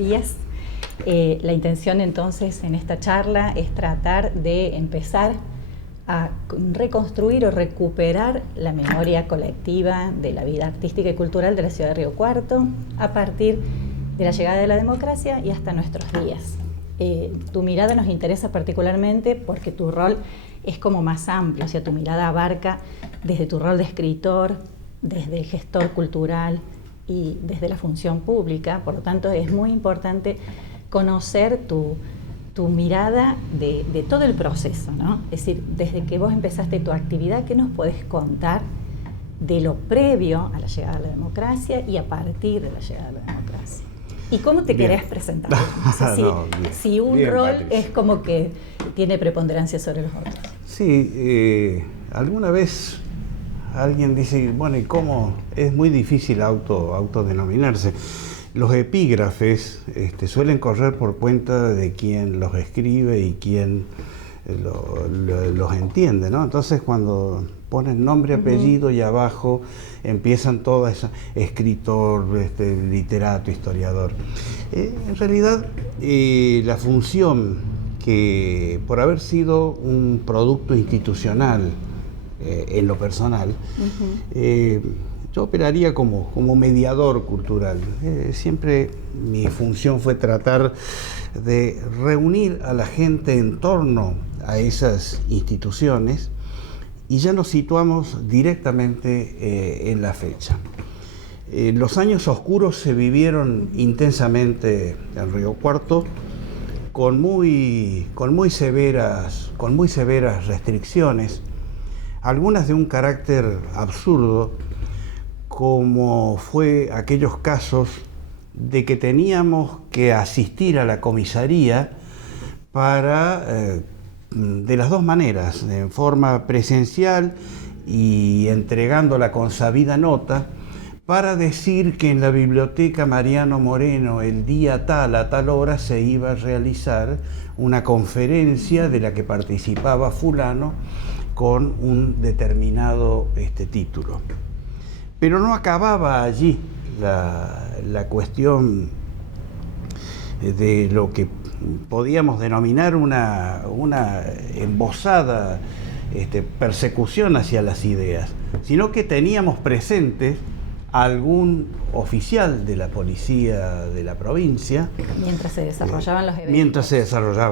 días. La intención entonces en esta charla es tratar de empezar a reconstruir o recuperar la memoria colectiva de la vida artística y cultural de la ciudad de Río Cuarto a partir de la llegada de la democracia y hasta nuestros días. Tu mirada nos interesa particularmente porque tu rol es como más amplio, o sea, tu mirada abarca desde tu rol de escritor, desde gestor cultural y desde la función pública. Por lo tanto, es muy importante conocer tu mirada de todo el proceso, ¿no? Es decir, desde que vos empezaste tu actividad, ¿qué nos podés contar de lo previo a la llegada de la democracia y a partir de la llegada de la democracia? ¿Y cómo te querés presentar? O sea, si un rol Patricia es como que tiene preponderancia sobre los otros. Sí, alguna vez alguien dice, bueno, ¿y cómo? Es muy difícil autodenominarse. Los epígrafes suelen correr por cuenta de quien los escribe y quien los entiende, ¿no? Entonces, cuando ponen nombre, apellido y abajo empiezan todas esas, escritor, literato, historiador. En realidad, la función que, por haber sido un producto institucional en lo personal, yo operaría como mediador cultural. Siempre mi función fue tratar de reunir a la gente en torno a esas instituciones y ya nos situamos directamente en la fecha. Los años oscuros se vivieron intensamente en Río Cuarto con muy severas restricciones, algunas de un carácter absurdo, como fue aquellos casos de que teníamos que asistir a la comisaría para, de las dos maneras, en forma presencial y entregando la consabida nota, para decir que en la Biblioteca Mariano Moreno el día tal, a tal hora, se iba a realizar una conferencia de la que participaba fulano con un determinado título. Pero no acababa allí la cuestión de lo que podíamos denominar una embosada persecución hacia las ideas, sino que teníamos presentes a algún oficial de la policía de la provincia mientras se desarrollaban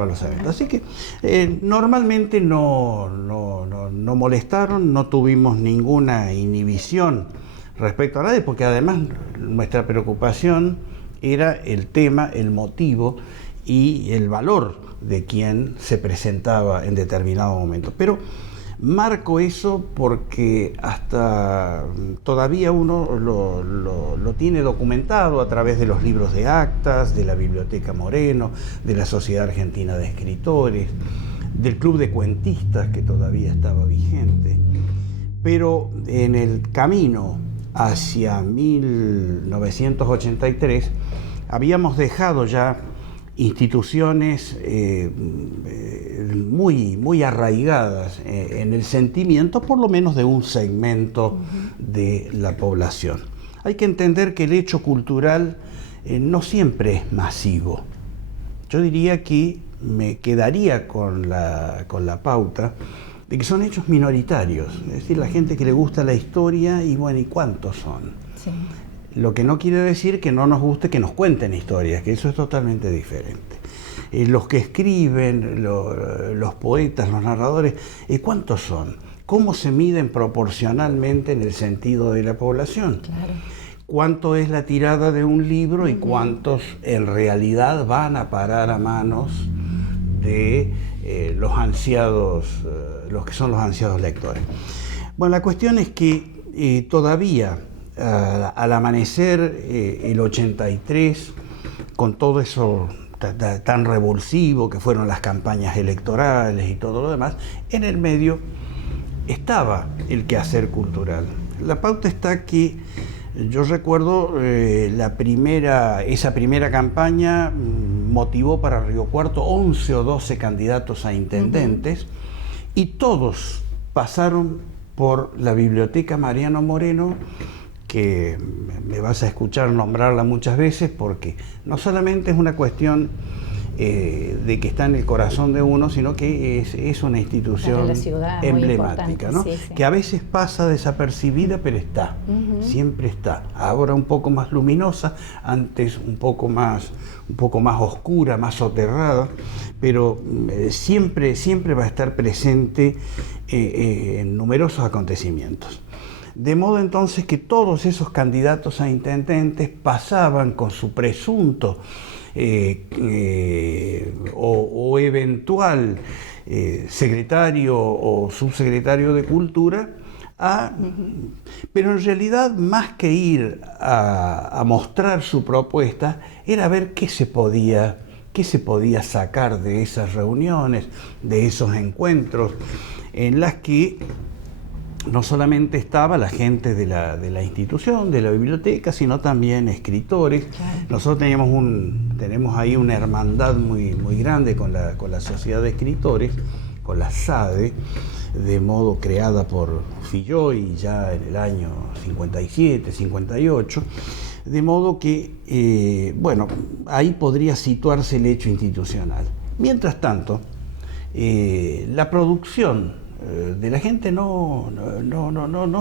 los eventos. Así que normalmente no molestaron, no tuvimos ninguna inhibición respecto a nadie, porque además nuestra preocupación era el tema, el motivo y el valor de quien se presentaba en determinado momento. Pero marco eso porque hasta todavía uno lo tiene documentado a través de los libros de actas, de la Biblioteca Moreno, de la Sociedad Argentina de Escritores, del Club de Cuentistas, que todavía estaba vigente. Pero en el camino hacia 1983 habíamos dejado ya instituciones muy arraigadas en el sentimiento, por lo menos de un segmento de la población. Hay que entender que el hecho cultural no siempre es masivo. Yo diría que me quedaría con la pauta de que son hechos minoritarios, es decir, la gente que le gusta la historia y bueno, ¿y cuántos son? Sí. Lo que no quiere decir que no nos guste que nos cuenten historias, que eso es totalmente diferente. Los que escriben, los poetas, los narradores, ¿cuántos son? ¿Cómo se miden proporcionalmente en el sentido de la población? Claro. ¿Cuánto es la tirada de un libro y cuántos en realidad van a parar a manos de los que son los ansiados lectores? Bueno, la cuestión es que todavía al amanecer el 83, con todo eso tan revulsivo que fueron las campañas electorales y todo lo demás, en el medio estaba el quehacer cultural. La pauta está que yo recuerdo esa primera campaña motivó para Río Cuarto 11 o 12 candidatos a intendentes y todos pasaron por la Biblioteca Mariano Moreno que me vas a escuchar nombrarla muchas veces, porque no solamente es una cuestión de que está en el corazón de uno, sino que es una institución la ciudad, emblemática, ¿no? Sí, sí. Que a veces pasa desapercibida, pero está, siempre está. Ahora un poco más luminosa, antes un poco más oscura, más soterrada, pero siempre va a estar presente en numerosos acontecimientos. De modo entonces que todos esos candidatos a intendentes pasaban con su presunto o eventual secretario o subsecretario de Cultura, pero en realidad más que ir a mostrar su propuesta, era ver qué se podía sacar de esas reuniones, de esos encuentros, en las que no solamente estaba la gente de la institución, de la biblioteca, sino también escritores. Claro. Nosotros tenemos ahí una hermandad muy grande con la Sociedad de Escritores, con la SADE, de modo creada por Filloy ya en el año 57, 58, de modo que, ahí podría situarse el hecho institucional. Mientras tanto, la producción de la gente no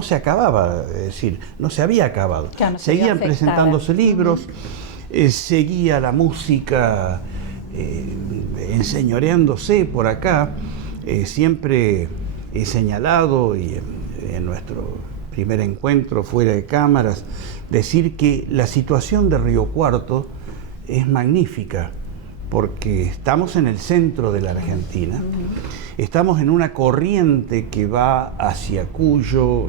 se acababa, es decir, no se había acabado. Claro, no seguían presentándose libros, seguía la música enseñoreándose por acá. Siempre he señalado, y en nuestro primer encuentro fuera de cámaras, decir que la situación de Río Cuarto es magnífica, porque estamos en el centro de la Argentina, estamos en una corriente que va hacia Cuyo,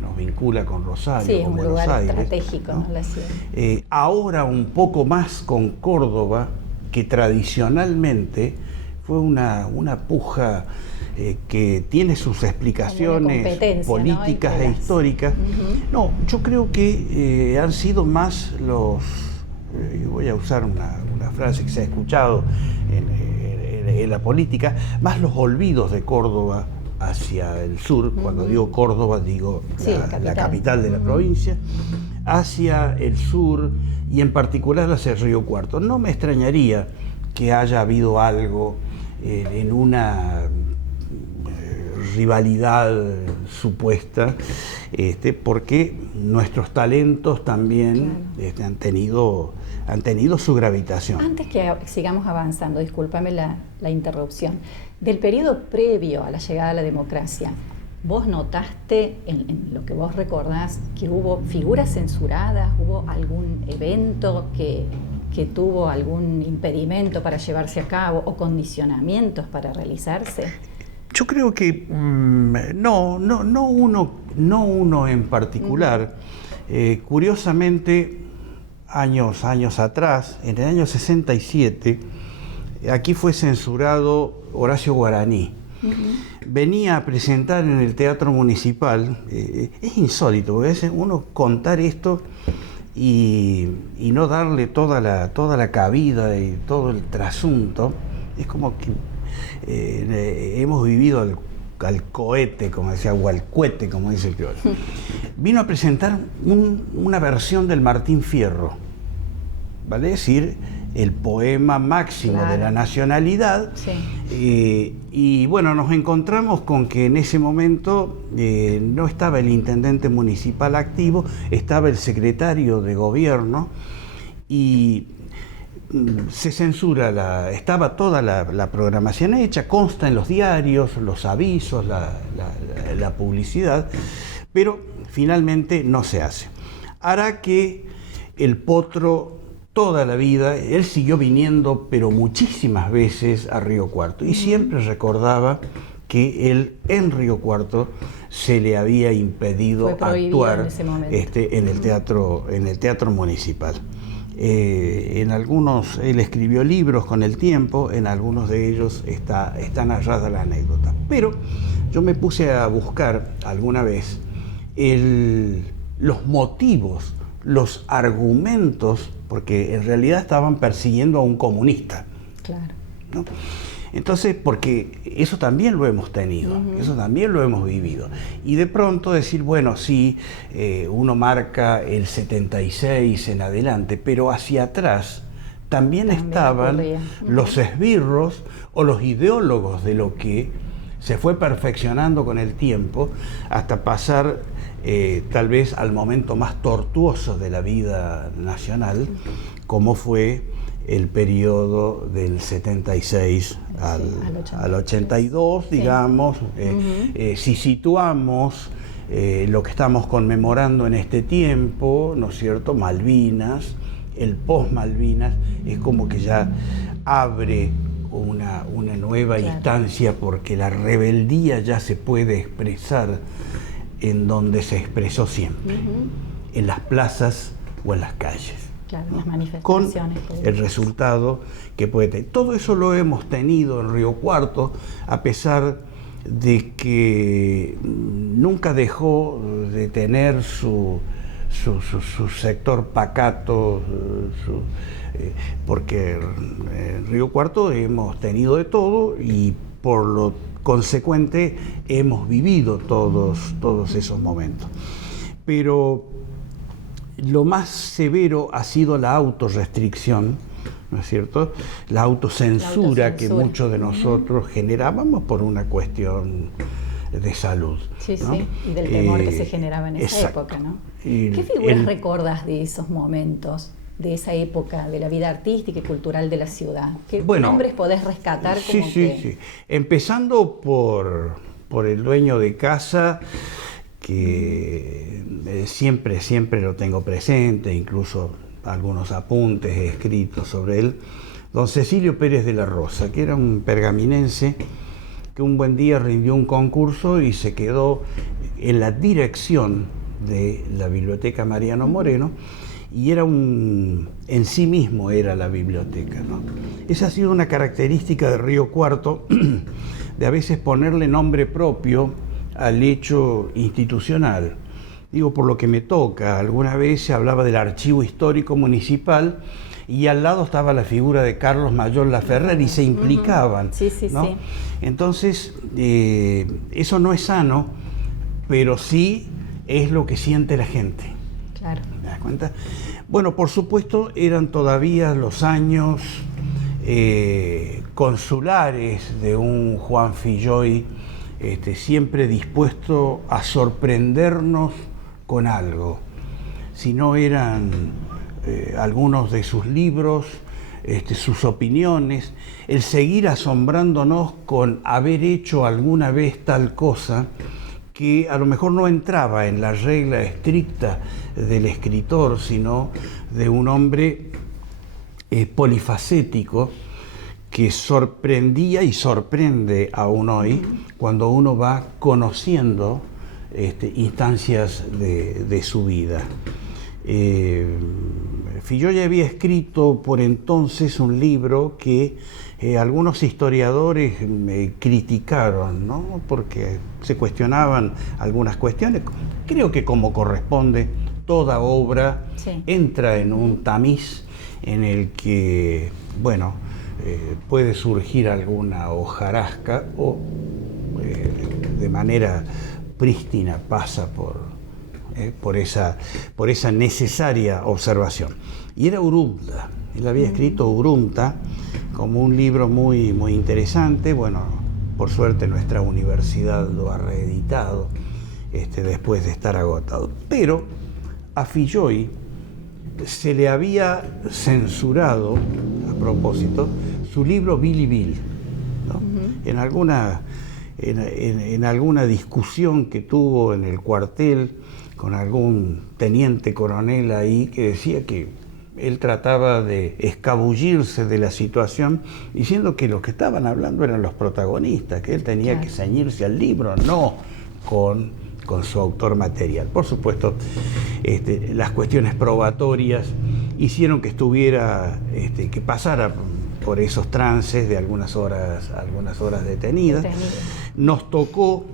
nos vincula con Rosario, sí, con un Buenos lugar Aires, estratégico, ¿no? La ciudad. Ahora un poco más con Córdoba, que tradicionalmente fue una puja que tiene sus explicaciones políticas, ¿no?, e históricas. No, yo creo que han sido más los... Yo voy a usar una frase que se ha escuchado en la política, más los olvidos de Córdoba hacia el sur. Cuando digo Córdoba, digo la capital de la provincia, hacia el sur y en particular hacia Río Cuarto. No me extrañaría que haya habido algo en una rivalidad supuesta, porque nuestros talentos también han tenido su gravitación. Antes que sigamos avanzando, discúlpame la interrupción, del periodo previo a la llegada a la democracia, ¿vos notaste, en lo que vos recordás, que hubo figuras censuradas, hubo algún evento que tuvo algún impedimento para llevarse a cabo o condicionamientos para realizarse? Yo creo que no uno en particular. Curiosamente, años atrás, en el año 67, aquí fue censurado Horacio Guaraní. Venía a presentar en el Teatro Municipal. Es insólito, porque a veces uno contar esto y no darle toda la cabida y todo el trasunto, es como que hemos vivido al cohete, como decía, o al cohete, como dice el criollo. Vino a presentar una versión del Martín Fierro, ¿vale? Es decir, el poema máximo de la nacionalidad. Sí. Y bueno, nos encontramos con que en ese momento no estaba el intendente municipal activo, estaba el secretario de gobierno, y se censura, estaba toda la programación hecha, consta en los diarios, los avisos, la publicidad, pero finalmente no se hace. Hará que el Potro toda la vida, él siguió viniendo, pero muchísimas veces a Río Cuarto, y siempre recordaba que él en Río Cuarto se le había impedido actuar en el teatro municipal. En algunos, él escribió libros con el tiempo, en algunos de ellos está narrada la anécdota. Pero yo me puse a buscar alguna vez los motivos, los argumentos, porque en realidad estaban persiguiendo a un comunista. Claro. ¿No? Entonces, porque eso también lo hemos tenido, eso también lo hemos vivido. Y de pronto decir, bueno, sí, uno marca el 76 en adelante, pero hacia atrás también estaban los esbirros o los ideólogos de lo que se fue perfeccionando con el tiempo hasta pasar tal vez al momento más tortuoso de la vida nacional, como fue el periodo del 76 al 82, digamos. Si situamos lo que estamos conmemorando en este tiempo, ¿no es cierto?, Malvinas, el post-Malvinas, es como que ya abre una nueva instancia, porque la rebeldía ya se puede expresar en donde se expresó siempre, en las plazas o en las calles. Claro, las manifestaciones. Con el resultado que puede tener. Todo eso lo hemos tenido en Río Cuarto, a pesar de que nunca dejó de tener su sector pacato, porque en Río Cuarto hemos tenido de todo y por lo consecuente hemos vivido todos esos momentos. Pero lo más severo ha sido la autorrestricción, ¿no es cierto? La autocensura que muchos de nosotros generábamos por una cuestión de salud. Sí, ¿no? Sí, y del temor que se generaba en esa época, ¿no? ¿Qué figuras recordás de esos momentos, de esa época de la vida artística y cultural de la ciudad? ¿Qué nombres podés rescatar? Sí. Empezando por el dueño de casa, que siempre lo tengo presente, incluso algunos apuntes escritos sobre él, don Cecilio Pérez de la Rosa, que era un pergaminense que un buen día rindió un concurso y se quedó en la dirección de la Biblioteca Mariano Moreno, y en sí mismo era la biblioteca, ¿no? Esa ha sido una característica de Río Cuarto, de a veces ponerle nombre propio al hecho institucional. Digo, por lo que me toca, alguna vez se hablaba del Archivo Histórico Municipal y al lado estaba la figura de Carlos Mayor Laferrer y se implicaban, ¿no? Sí. Entonces, eso no es sano, pero sí es lo que siente la gente. Claro. ¿Me das cuenta? Bueno, por supuesto, eran todavía los años consulares de un Juan Filloy, siempre dispuesto a sorprendernos con algo. Si no eran algunos de sus libros, sus opiniones, el seguir asombrándonos con haber hecho alguna vez tal cosa que a lo mejor no entraba en la regla estricta del escritor, sino de un hombre polifacético, que sorprendía y sorprende aún hoy cuando uno va conociendo instancias de su vida. Filloy había escrito por entonces un libro que algunos historiadores criticaron, ¿no? Porque se cuestionaban algunas cuestiones. Creo que, como corresponde, toda obra entra en un tamiz en el que, bueno, puede surgir alguna hojarasca o de manera prístina pasa por esa necesaria observación. Y era Urumta. Él había escrito Urumta como un libro muy, muy interesante. Bueno, por suerte nuestra universidad lo ha reeditado después de estar agotado. Pero a Filloy se le había censurado, a propósito, su libro Billy Bill, ¿no? En alguna discusión que tuvo en el cuartel con algún teniente coronel ahí, que decía que él trataba de escabullirse de la situación, diciendo que los que estaban hablando eran los protagonistas, que él tenía que ceñirse al libro, no con su autor material. Por supuesto, las cuestiones probatorias hicieron que estuviera, que pasara por esos trances de algunas horas detenidas. Nos tocó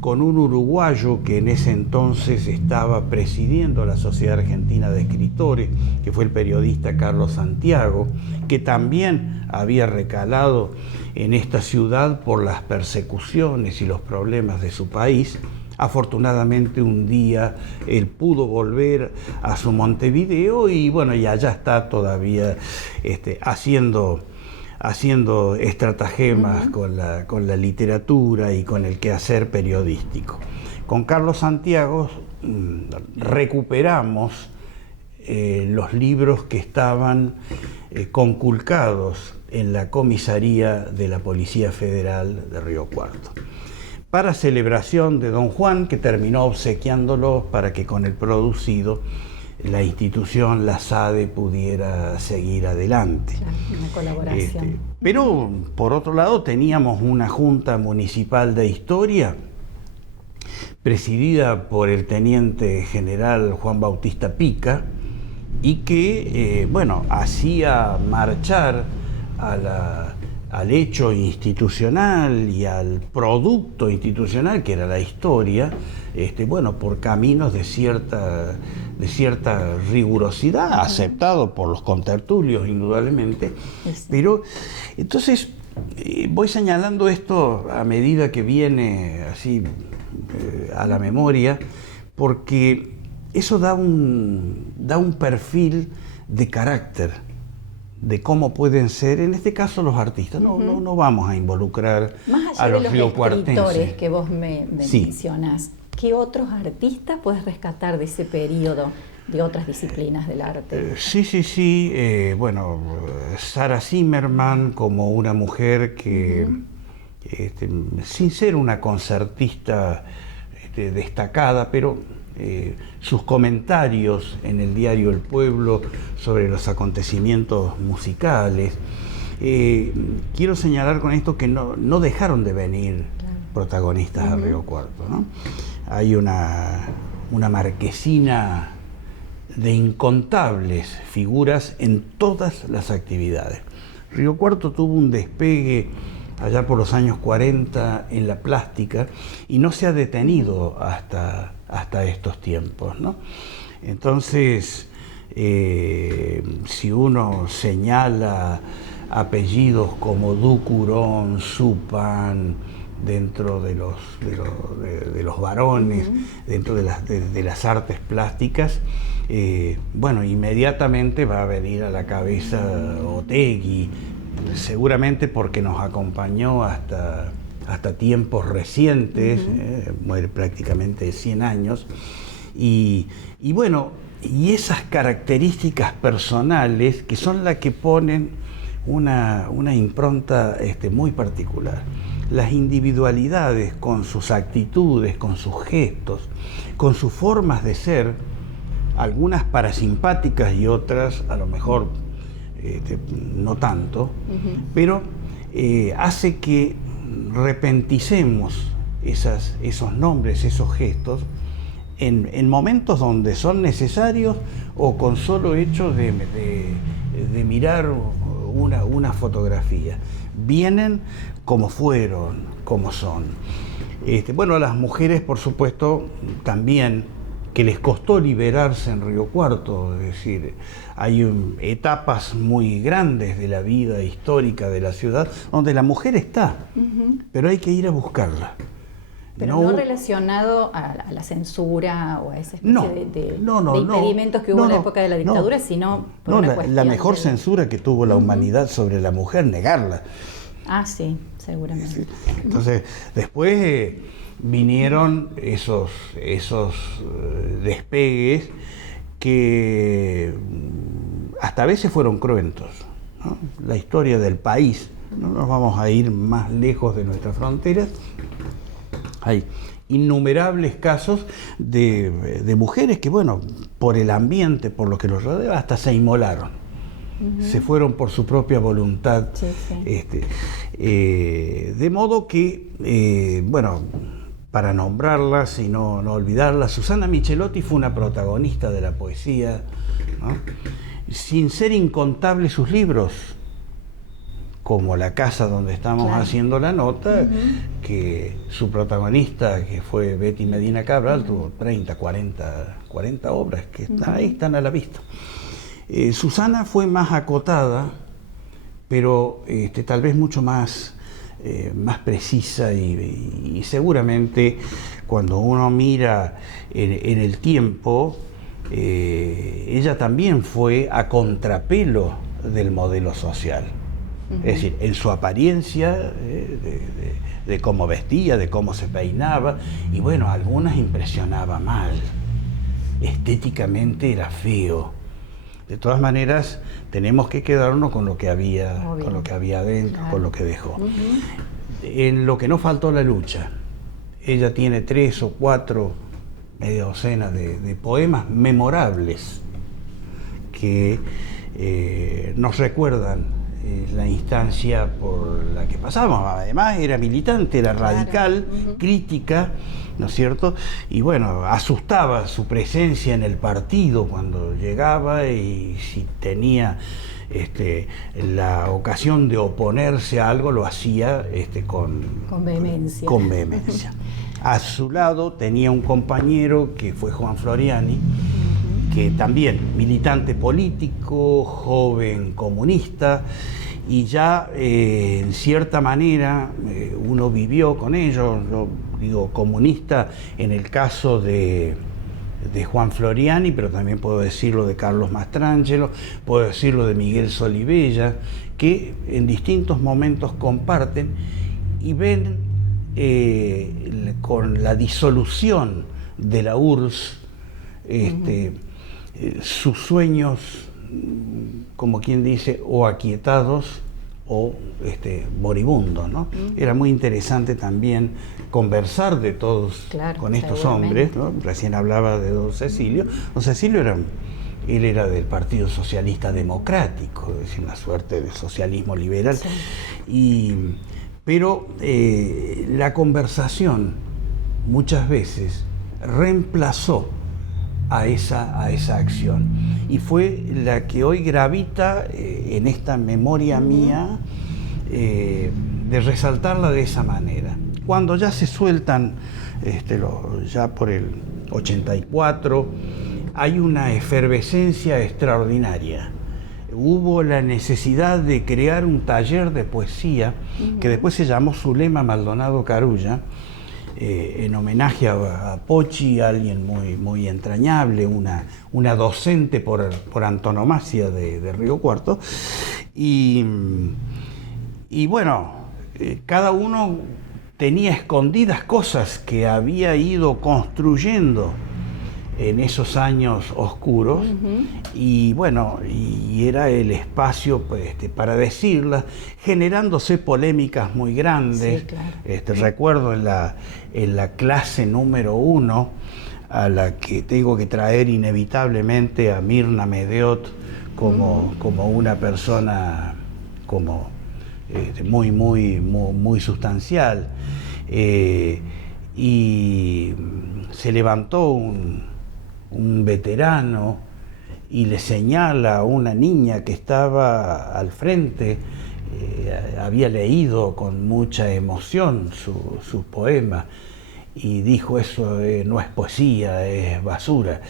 con un uruguayo que en ese entonces estaba presidiendo la Sociedad Argentina de Escritores, que fue el periodista Carlos Santiago, que también había recalado en esta ciudad por las persecuciones y los problemas de su país. Afortunadamente un día él pudo volver a su Montevideo y bueno, y allá está todavía haciendo estratagemas con la literatura y con el quehacer periodístico. Con Carlos Santiago recuperamos los libros que estaban conculcados en la comisaría de la Policía Federal de Río Cuarto, para celebración de Don Juan, que terminó obsequiándolos para que con el producido la institución, la SADE, pudiera seguir adelante. Claro, una colaboración. Pero, por otro lado, teníamos una Junta Municipal de Historia presidida por el Teniente General Juan Bautista Pica y que, hacía marchar al hecho institucional y al producto institucional que era la historia, por caminos de cierta rigurosidad, aceptado por los contertulios indudablemente, sí. Pero entonces voy señalando esto a medida que viene así a la memoria, porque eso da un perfil de carácter, de cómo pueden ser, en este caso, los artistas. No vamos a involucrar a los riocuartenses. Más allá de los escritores que vos me mencionás, ¿qué otros artistas puedes rescatar de ese periodo, de otras disciplinas del arte? Sí. Sara Zimmerman, como una mujer que, sin ser una concertista destacada, pero sus comentarios en el diario El Pueblo sobre los acontecimientos musicales. Quiero señalar con esto que no dejaron de venir protagonistas a Río Cuarto, ¿no? Hay una marquesina de incontables figuras en todas las actividades. Río Cuarto tuvo un despegue allá por los años 40 en la plástica y no se ha detenido hasta estos tiempos, ¿no? Entonces, si uno señala apellidos como Ducurón, Supan, dentro de los varones, dentro de las artes plásticas, inmediatamente va a venir a la cabeza Otegui, seguramente porque nos acompañó hasta tiempos recientes, muere prácticamente de 100 años, y esas características personales que son las que ponen una impronta muy particular. Las individualidades con sus actitudes, con sus gestos, con sus formas de ser, algunas parasimpáticas y otras a lo mejor no tanto, pero hace que repenticemos esos nombres, esos gestos, en momentos donde son necesarios o con solo hecho de mirar una fotografía. Vienen como fueron, como son. Las mujeres, por supuesto, también, que les costó liberarse en Río Cuarto, es decir, hay etapas muy grandes de la vida histórica de la ciudad donde la mujer está, pero hay que ir a buscarla. Pero no relacionado a la censura o a esa especie de impedimentos que hubo en la época de la dictadura, sino por una cuestión la mejor censura que tuvo la humanidad sobre la mujer, negarla. Ah, sí, seguramente. Entonces, después vinieron esos despegues que hasta a veces fueron cruentos, ¿no? La historia del país, no nos vamos a ir más lejos de nuestras fronteras. Hay innumerables casos de mujeres que, por el ambiente, por lo que los rodea, hasta se inmolaron. Se fueron por su propia voluntad. Sí. De modo que, para nombrarlas y no olvidarlas, Susana Michelotti fue una protagonista de la poesía, ¿no? Sin ser incontables sus libros, como la casa donde estamos claro. haciendo la nota, que su protagonista, que fue Betty Medina Cabral, tuvo 30, 40 obras que ahí están a la vista. Susana fue más acotada, pero tal vez mucho más precisa y seguramente cuando uno mira en el tiempo, ella también fue a contrapelo del modelo social. Es decir, en su apariencia, de cómo vestía, de cómo se peinaba, y bueno, algunas impresionaba mal. Estéticamente era feo. De todas maneras, tenemos que quedarnos con lo que había, con lo que había adentro, claro, con lo que dejó. En lo que no faltó la lucha. Ella tiene 3 o 4, media docena de poemas memorables que nos recuerdan la instancia por la que pasamos. Además era militante, era radical, claro, crítica, ¿no es cierto? Y bueno, asustaba su presencia en el partido cuando llegaba, y si tenía la ocasión de oponerse a algo, lo hacía con vehemencia. Con vehemencia. A su lado tenía un compañero que fue Juan Floriani, que también militante político, joven comunista, y ya en cierta manera uno vivió con ellos. Yo digo comunista en el caso de Juan Floriani, pero también puedo decirlo de Carlos Mastrangelo, puedo decirlo de Miguel Solivella, que en distintos momentos comparten y ven con la disolución de la URSS sus sueños, como quien dice, o aquietados o moribundos, ¿no? Era muy interesante también conversar de todos, claro, con estos hombres, ¿no? Recién hablaba de don Cecilio. Don Cecilio él era del Partido Socialista Democrático, es decir, una suerte de socialismo liberal. Sí. Pero la conversación muchas veces reemplazó a esa acción, y fue la que hoy gravita en esta memoria mía, de resaltarla de esa manera. Cuando ya se sueltan, ya por el 84, hay una efervescencia extraordinaria. Hubo la necesidad de crear un taller de poesía que después se llamó Zulema Maldonado Carulla, en homenaje a Pochi, alguien muy entrañable, una docente por antonomasia de Río Cuarto. Y bueno, cada uno tenía escondidas cosas que había ido construyendo en esos años oscuros, y bueno, y era el espacio para decirlas, generándose polémicas muy grandes. Sí, claro. Recuerdo en la clase número 1, a la que tengo que traer inevitablemente a Mirna Medeot como una persona muy sustancial, y se levantó un veterano y le señala a una niña que estaba al frente. Había leído con mucha emoción su poema, y dijo: eso no es poesía, es basura.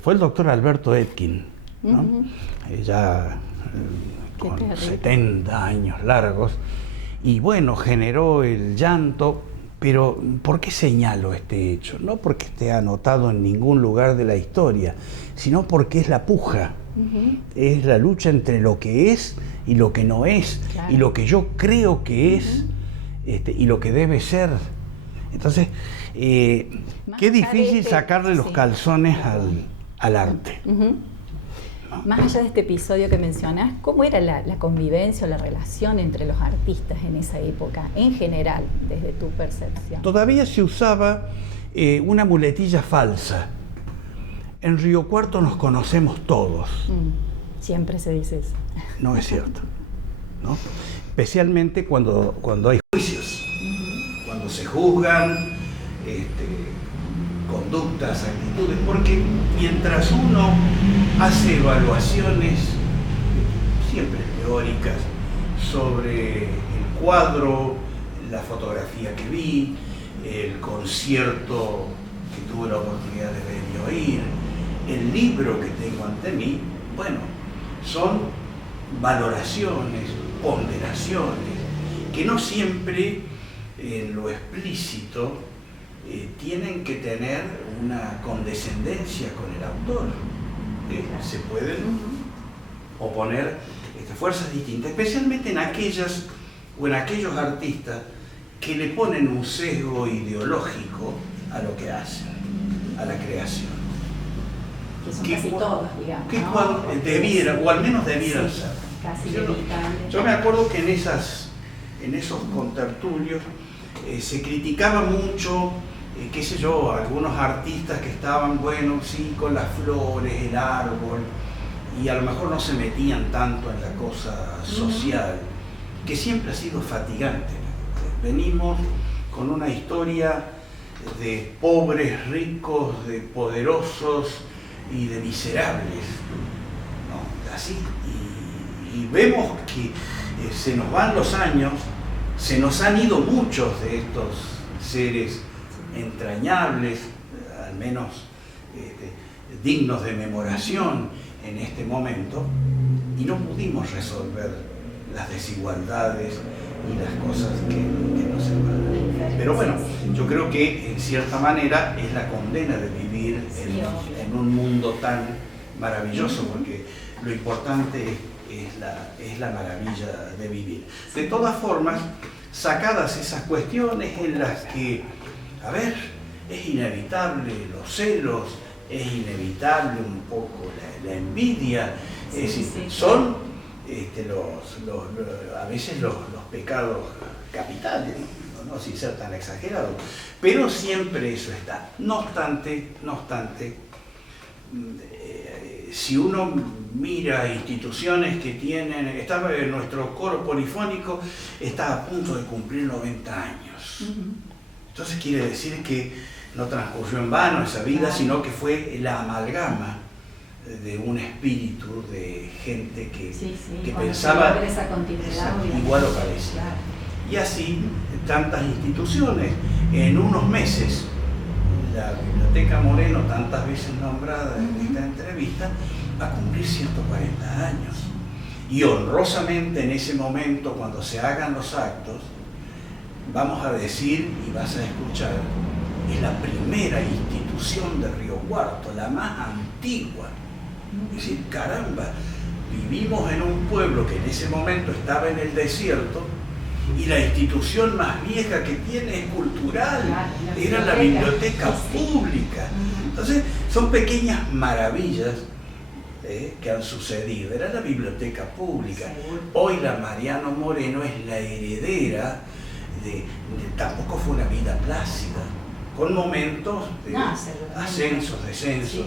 Fue el doctor Alberto Etkin, ¿no? Ya con 70 años largos, y bueno, generó el llanto. Pero ¿por qué señalo este hecho? No porque esté anotado en ningún lugar de la historia, sino porque es la puja, es la lucha entre lo que es y lo que no es, claro, y lo que yo creo que es, y lo que debe ser. Entonces, qué difícil sacarle los calzones al arte. Más allá de este episodio que mencionás, ¿cómo era la convivencia o la relación entre los artistas en esa época, en general, desde tu percepción? Todavía se usaba una muletilla falsa. En Río Cuarto nos conocemos todos. Siempre se dice eso. No es cierto, ¿no? Especialmente cuando hay juicios, cuando se juzgan conductas, actitudes, porque mientras uno hace evaluaciones siempre teóricas sobre el cuadro, la fotografía que vi, el concierto que tuve la oportunidad de ver y oír, el libro que tengo ante mí. Bueno, son valoraciones, ponderaciones, que no siempre en lo explícito tienen que tener una condescendencia con el autor. Se pueden oponer fuerzas distintas, especialmente en aquellas o en aquellos artistas que le ponen un sesgo ideológico a lo que hacen, a la creación. Que son casi todos, digamos. Que ¿no? debiera, o al menos debieran ser. Casi inevitable. Yo me acuerdo que en esos contertulios se criticaba mucho, qué sé yo, algunos artistas que estaban, bueno, sí, con las flores, el árbol, y a lo mejor no se metían tanto en la cosa social, que siempre ha sido fatigante. Venimos con una historia de pobres, ricos, de poderosos y de miserables, ¿no? Así, y vemos que se nos van los años, se nos han ido muchos de estos seres entrañables, al menos dignos de memoración en este momento, y no pudimos resolver las desigualdades y las cosas que nos separan. Pero bueno, yo creo que en cierta manera es la condena de vivir en un mundo tan maravilloso, porque lo importante es la maravilla de vivir. De todas formas, sacadas esas cuestiones en las que, a ver, es inevitable los celos, es inevitable un poco la envidia, es decir, son a veces los pecados capitales, ¿no? Sin ser tan exagerado, pero siempre eso está. No obstante, si uno mira instituciones que tienen, nuestro coro polifónico está a punto de cumplir 90 años. Entonces quiere decir que no transcurrió en vano esa vida, sino que fue la amalgama de un espíritu de gente que pensaba igual o parecido. Y así tantas instituciones. En unos meses, la Biblioteca Moreno, tantas veces nombrada en esta entrevista, va a cumplir 140 años. Y honrosamente en ese momento, cuando se hagan los actos, vamos a decir, y vas a escuchar, es la primera institución de Río Cuarto, la más antigua. Es decir, caramba, vivimos en un pueblo que en ese momento estaba en el desierto, y la institución más vieja que tiene es cultural, era la biblioteca pública. Entonces, son pequeñas maravillas que han sucedido. Era la biblioteca pública. Hoy la Mariano Moreno es la heredera tampoco fue una vida plácida, con momentos de ascensos, descensos.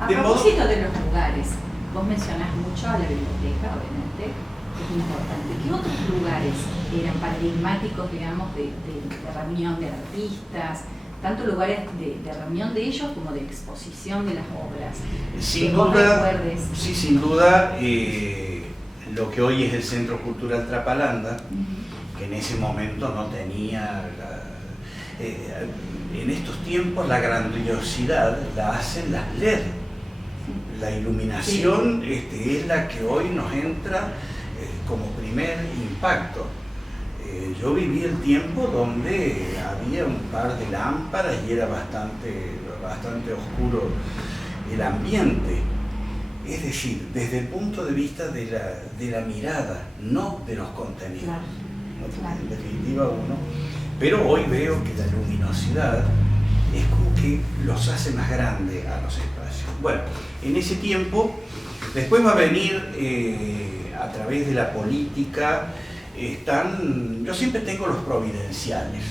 A propósito de los lugares, vos mencionás mucho a la biblioteca, obviamente, es importante. ¿Qué otros lugares eran paradigmáticos, digamos, de reunión de artistas? Tanto lugares de reunión de ellos como de exposición de las obras. Sin duda, lo que hoy es el Centro Cultural Trapalanda, que en ese momento no tenía, en estos tiempos la grandiosidad la hacen las LED. La iluminación es la que hoy nos entra como primer impacto. Yo viví el tiempo donde había un par de lámparas y era bastante oscuro el ambiente. Es decir, desde el punto de vista de la mirada, no de los contenidos. En definitiva pero hoy veo que la luminosidad es como que los hace más grandes a los espacios. Bueno, en ese tiempo, después va a venir a través de la política, yo siempre tengo los providenciales,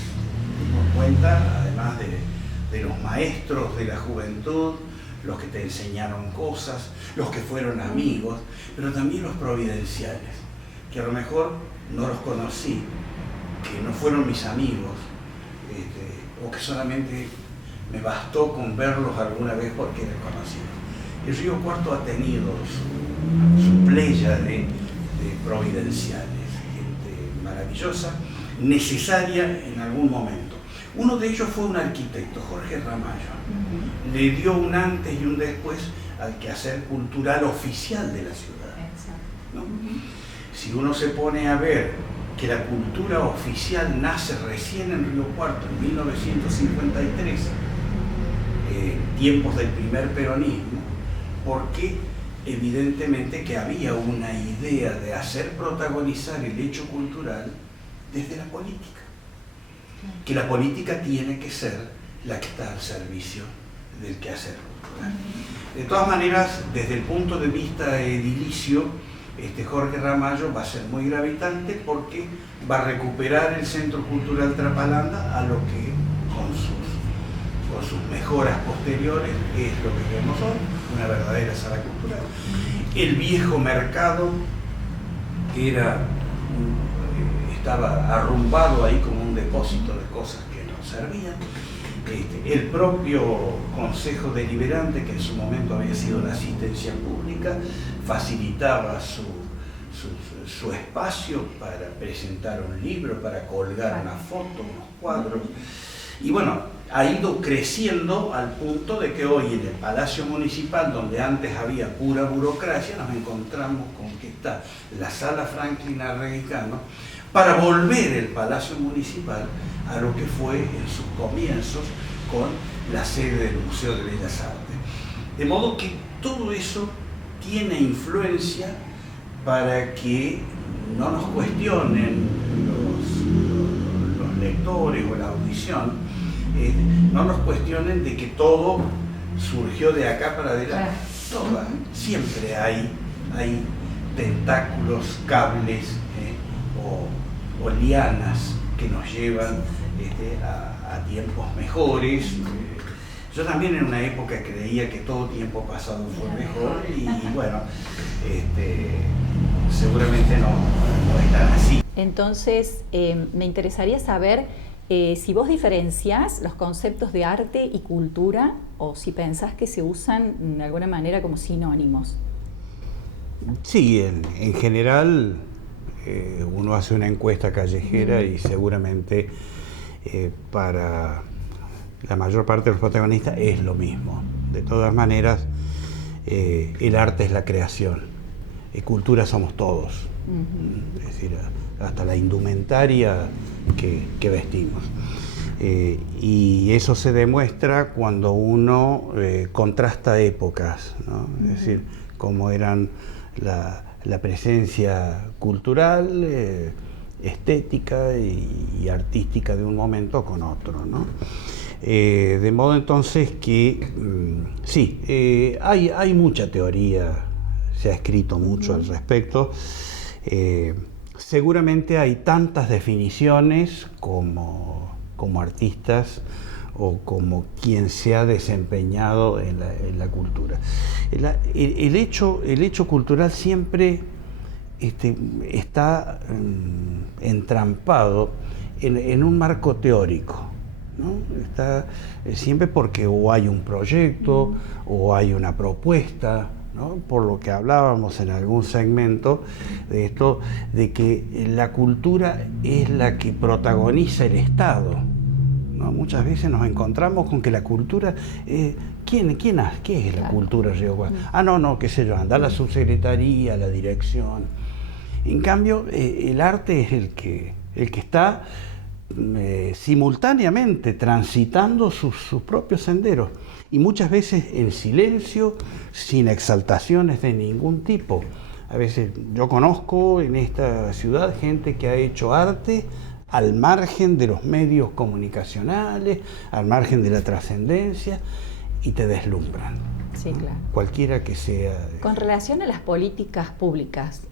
por cuenta, además de los maestros de la juventud, los que te enseñaron cosas, los que fueron amigos, pero también los providenciales, que a lo mejor no los conocí, que no fueron mis amigos, o que solamente me bastó con verlos alguna vez porque eran conocidos. El Río Cuarto ha tenido su playa de providenciales. maravillosa, necesaria en algún momento. Uno de ellos fue un arquitecto, Jorge Ramallo. Le dio un antes y un después al quehacer cultural oficial de la ciudad, ¿no? Si uno se pone a ver que la cultura oficial nace recién en Río Cuarto, en 1953, tiempos del primer peronismo, porque evidentemente que había una idea de hacer protagonizar el hecho cultural desde la política, que la política tiene que ser la que está al servicio del quehacer cultural. De todas maneras, desde el punto de vista edilicio, Jorge Ramallo va a ser muy gravitante porque va a recuperar el Centro Cultural Trapalanda a lo que con sus mejoras posteriores es lo que vemos hoy, una verdadera sala cultural. El viejo mercado, que estaba arrumbado ahí como un depósito de cosas que no servían. El propio Consejo Deliberante, que en su momento había sido la asistencia pública, facilitaba su espacio para presentar un libro, para colgar una foto, unos cuadros. Y bueno, ha ido creciendo al punto de que hoy en el Palacio Municipal, donde antes había pura burocracia, nos encontramos con que está la Sala Franklin Arreguicano, para volver el Palacio Municipal a lo que fue en sus comienzos con la sede del Museo de Bellas Artes. De modo que todo eso tiene influencia para que no nos cuestionen los lectores o la audición, no nos cuestionen de que todo surgió de acá para adelante. Siempre hay tentáculos, cables o lianas que nos llevan a tiempos mejores. Yo también en una época creía que todo tiempo pasado fue mejor y bueno, seguramente no es tan así. Entonces, me interesaría saber si vos diferenciás los conceptos de arte y cultura o si pensás que se usan de alguna manera como sinónimos. Sí, en general uno hace una encuesta callejera y seguramente para la mayor parte de los protagonistas es lo mismo. De todas maneras, el arte es la creación, cultura somos todos, es decir, hasta la indumentaria que vestimos. Y eso se demuestra cuando uno contrasta épocas, ¿no? Es decir, cómo eran la presencia cultural, estética y artística de un momento con otro, ¿no? De modo entonces que sí, hay mucha teoría, se ha escrito mucho al respecto. Seguramente hay tantas definiciones como artistas o como quien se ha desempeñado en la cultura. El hecho cultural siempre está entrampado en un marco teórico, ¿no? Está siempre porque o hay un proyecto o hay una propuesta, ¿no? Por lo que hablábamos en algún segmento de esto, de que la cultura es la que protagoniza el Estado, ¿no? Muchas veces nos encontramos con que la cultura, ¿qué es la cultura Río Cuarto? No, qué sé yo, anda la subsecretaría, la dirección. En cambio, el arte es el que está simultáneamente transitando sus propios senderos y muchas veces en silencio, sin exaltaciones de ningún tipo. A veces yo conozco en esta ciudad gente que ha hecho arte al margen de los medios comunicacionales, al margen de la trascendencia, y te deslumbran. Sí, claro. Cualquiera que sea. Con relación a las políticas públicas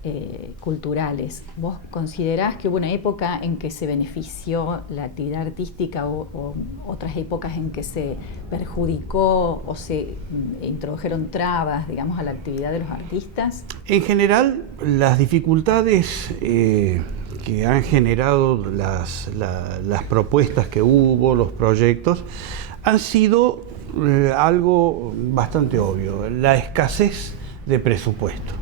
culturales, ¿vos considerás que hubo una época en que se benefició la actividad artística o otras épocas en que se perjudicó o se introdujeron trabas, digamos, a la actividad de los artistas? En general, las dificultades que han generado las propuestas que hubo, los proyectos, han sido algo bastante obvio, la escasez de presupuesto.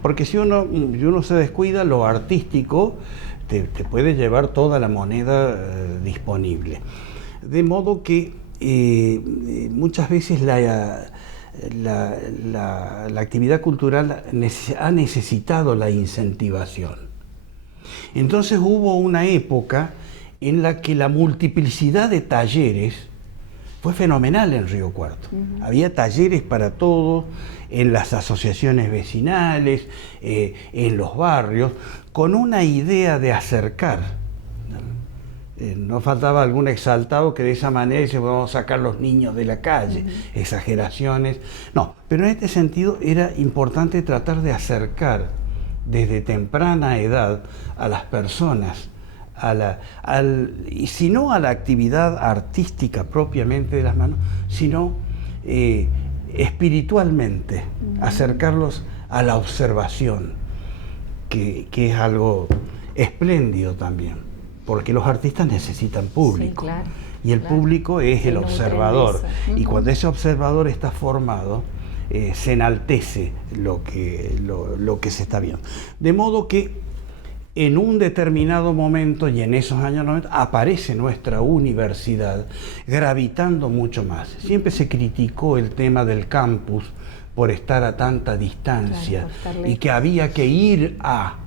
Porque si uno se descuida, lo artístico te puede llevar toda la moneda disponible. De modo que muchas veces la actividad cultural ha necesitado la incentivación. Entonces hubo una época en la que la multiplicidad de talleres fue fenomenal en Río Cuarto. Había talleres para todo, en las asociaciones vecinales, en los barrios, con una idea de acercar. No faltaba algún exaltado que de esa manera dice, vamos a sacar los niños de la calle, exageraciones. No, pero en este sentido era importante tratar de acercar desde temprana edad a las personas, y si no a la actividad artística propiamente de las manos, sino espiritualmente, acercarlos a la observación, que es algo espléndido también, porque los artistas necesitan público, sí, claro, y el claro. público es el nutren de observador, eso. y cuando ese observador está formado, se enaltece lo que se está viendo. De modo que en un determinado momento, y en esos años 90, aparece nuestra universidad gravitando mucho más. Siempre se criticó el tema del campus por estar a tanta distancia, claro, y que había que ir a...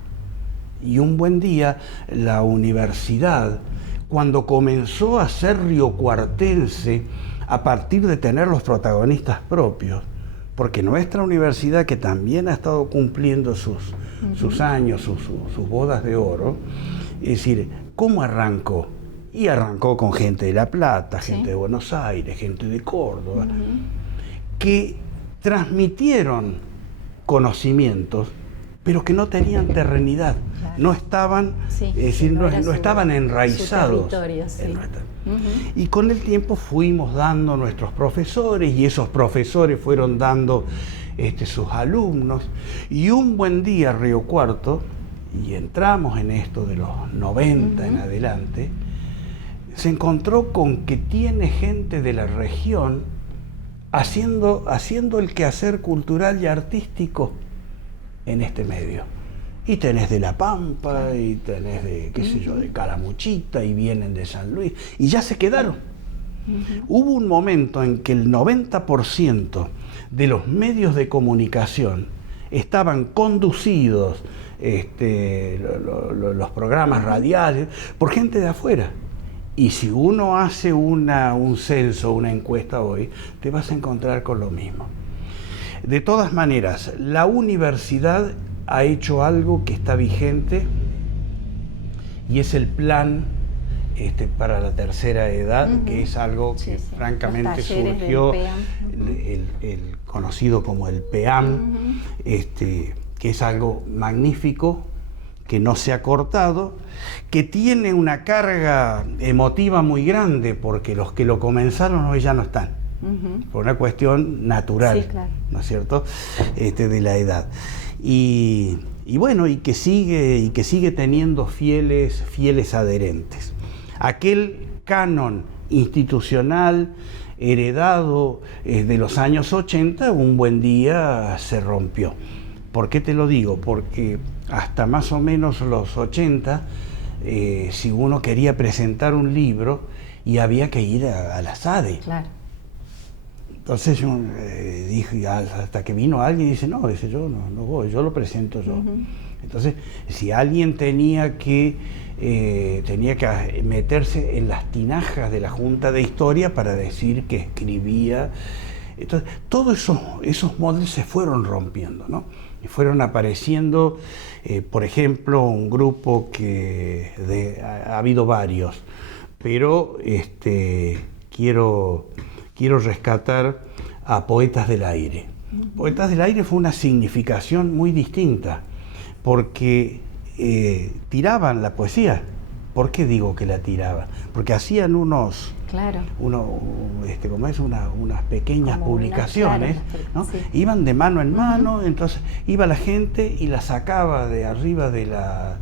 Y un buen día la universidad, cuando comenzó a ser riocuartense a partir de tener los protagonistas propios, porque nuestra universidad, que también ha estado cumpliendo sus años, sus bodas de oro, es decir, ¿cómo arrancó? Y arrancó con gente de La Plata, gente de Buenos Aires, gente de Córdoba, que transmitieron conocimientos, pero que no tenían terrenidad, claro. No estaban, es decir, no estaban enraizados. Y con el tiempo fuimos dando nuestros profesores, y esos profesores fueron dando sus alumnos, y un buen día Río Cuarto, y entramos en esto de los 90 en adelante, se encontró con que tiene gente de la región haciendo el quehacer cultural y artístico en este medio. Y tenés de La Pampa, y tenés de, qué sé yo, de Calamuchita, y vienen de San Luis, y ya se quedaron. Hubo un momento en que el 90% de los medios de comunicación estaban conducidos, los programas radiales, por gente de afuera. Y si uno hace un censo, una encuesta hoy, te vas a encontrar con lo mismo. De todas maneras, la universidad ha hecho algo que está vigente, y es el plan para la tercera edad, que es algo que francamente surgió, el conocido como el PEAM, que es algo magnífico, que no se ha cortado, que tiene una carga emotiva muy grande, porque los que lo comenzaron hoy ya no están. Por una cuestión natural, claro. ¿No es cierto?, de la edad. Y bueno, y que sigue teniendo fieles adherentes. Aquel canon institucional heredado de los años 80, un buen día se rompió. ¿Por qué te lo digo? Porque hasta más o menos los 80, si uno quería presentar un libro, y había que ir a la SADE. Claro. Entonces yo dije, hasta que vino alguien y dice, no, yo no voy, yo lo presento yo. Entonces, si alguien tenía que meterse en las tinajas de la Junta de Historia para decir que escribía, entonces todos esos moldes se fueron rompiendo, ¿no? Y fueron apareciendo, por ejemplo, un grupo ha habido varios, pero quiero rescatar a Poetas del Aire. Poetas del Aire fue una significación muy distinta, porque tiraban la poesía. ¿Por qué digo que la tiraban? Porque hacían unas pequeñas publicaciones, ¿no? Sí. Iban de mano en mano, entonces iba la gente y la sacaba de arriba de la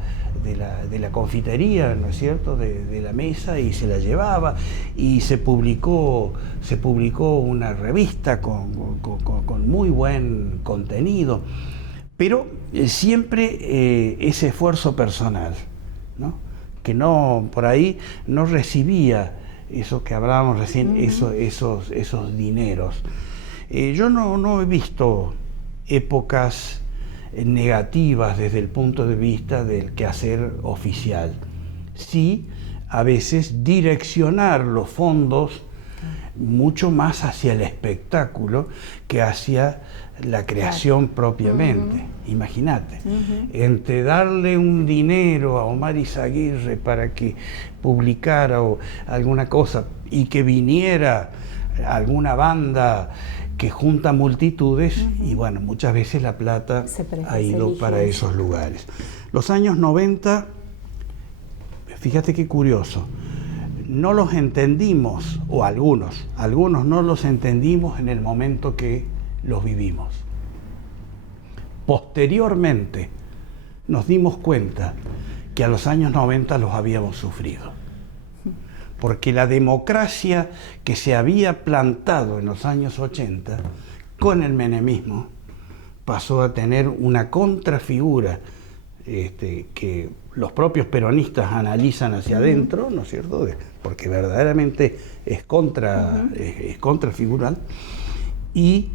confitería, ¿no es cierto?, de la mesa, y se la llevaba, y se publicó una revista con muy buen contenido, pero siempre ese esfuerzo personal, ¿no? Que no, por ahí no recibía eso que hablábamos recién, esos dineros. Yo no he visto épocas negativas desde el punto de vista del quehacer oficial. Sí, a veces direccionar los fondos mucho más hacia el espectáculo que hacia la creación propiamente. Imagínate, entre darle un dinero a Omar Izaguirre para que publicara o alguna cosa y que viniera alguna banda que junta multitudes, y bueno, muchas veces la plata ha ido para esos lugares. Los años 90, fíjate qué curioso, no los entendimos, o algunos no los entendimos en el momento que los vivimos. Posteriormente nos dimos cuenta que a los años 90 los habíamos sufrido, porque la democracia que se había plantado en los años 80 con el menemismo pasó a tener una contrafigura que los propios peronistas analizan hacia adentro, ¿no es cierto? Porque verdaderamente es contrafigural, y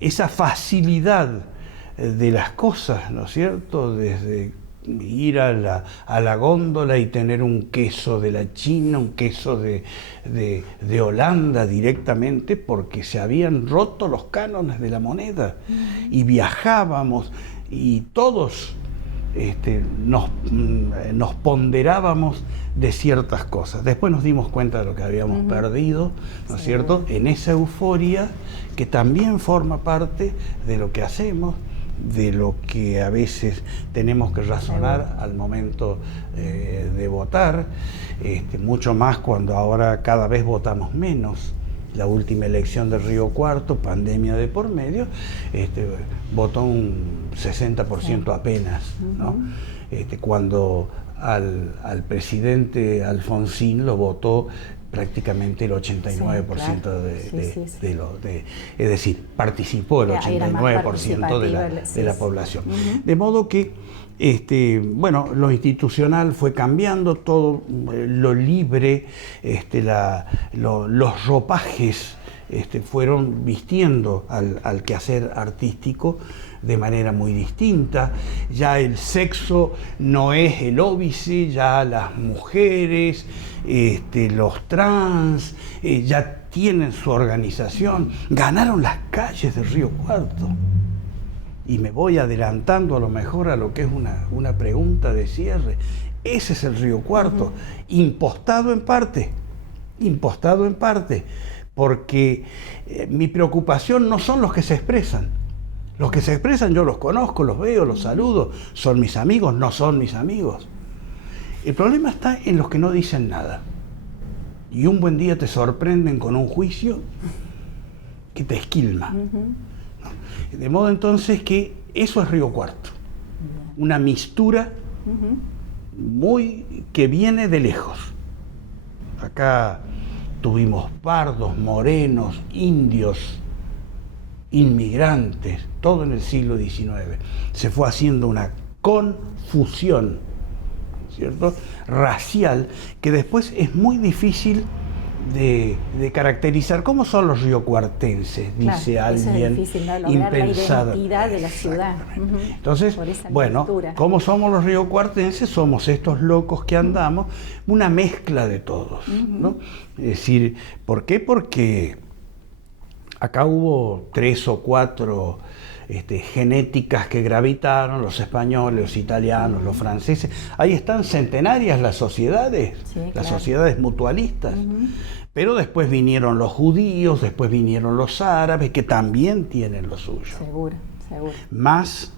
esa facilidad de las cosas, ¿no es cierto? Desde ir a la góndola y tener un queso de la China, un queso de Holanda directamente, porque se habían roto los cánones de la moneda, y viajábamos y todos nos ponderábamos de ciertas cosas. Después nos dimos cuenta de lo que habíamos perdido, ¿no es cierto? En esa euforia que también forma parte de lo que hacemos, de lo que a veces tenemos que razonar al momento de votar, mucho más cuando ahora cada vez votamos menos. La última elección de Río Cuarto, pandemia de por medio, votó un 60% apenas, ¿no? Cuando al presidente Alfonsín lo votó prácticamente el 89% es decir, participó el 89% de la población. De modo que bueno, lo institucional fue cambiando, todo lo libre, los ropajes fueron vistiendo al quehacer artístico de manera muy distinta. Ya el sexo no es el óbice, ya las mujeres, los trans, ya tienen su organización, ganaron las calles de Río Cuarto. Y me voy adelantando a lo mejor a lo que es una pregunta de cierre. Ese es el Río Cuarto, impostado en parte, porque mi preocupación no son los que se expresan. Los que se expresan yo los conozco, los veo, los saludo, son mis amigos, no son mis amigos. El problema está en los que no dicen nada. Y un buen día te sorprenden con un juicio que te esquilma. De modo entonces que eso es Río Cuarto, una mistura muy que viene de lejos. Acá tuvimos pardos, morenos, indios, inmigrantes, todo en el siglo XIX. Se fue haciendo una confusión, ¿cierto?, racial, que después es muy difícil de caracterizar. ¿Cómo son los riocuartenses? Dice alguien, es difícil, ¿no? Lograr impensado. La identidad de la ciudad. Entonces, bueno, ¿cómo somos los riocuartenses? Somos estos locos que andamos, una mezcla de todos, ¿no? Es decir, ¿por qué? Porque acá hubo 3 o 4 genéticas que gravitaron, los españoles, los italianos, los franceses. Ahí están centenarias las sociedades, las sociedades mutualistas. Pero después vinieron los judíos, después vinieron los árabes, que también tienen lo suyo. Seguro. Más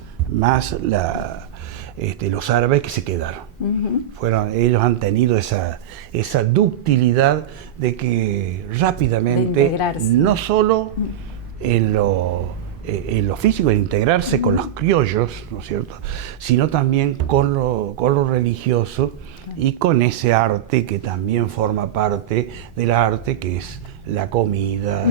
los árabes que se quedaron. Ellos han tenido esa ductilidad de que rápidamente, no solo en lo físico, de integrarse con los criollos, ¿no es cierto?, sino también con lo religioso, y con ese arte que también forma parte del arte, que es la comida,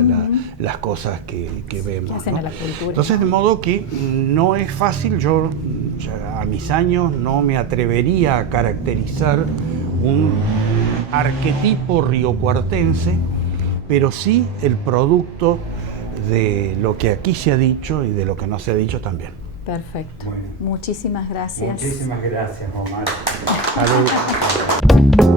las cosas que vemos. Que hacen, ¿no? a la cultura. Entonces, de modo que no es fácil, yo ya a mis años no me atrevería a caracterizar un arquetipo riocuartense, pero sí el producto de lo que aquí se ha dicho y de lo que no se ha dicho también. Perfecto. Bueno. Muchísimas gracias. Muchísimas gracias, Omar. Salud.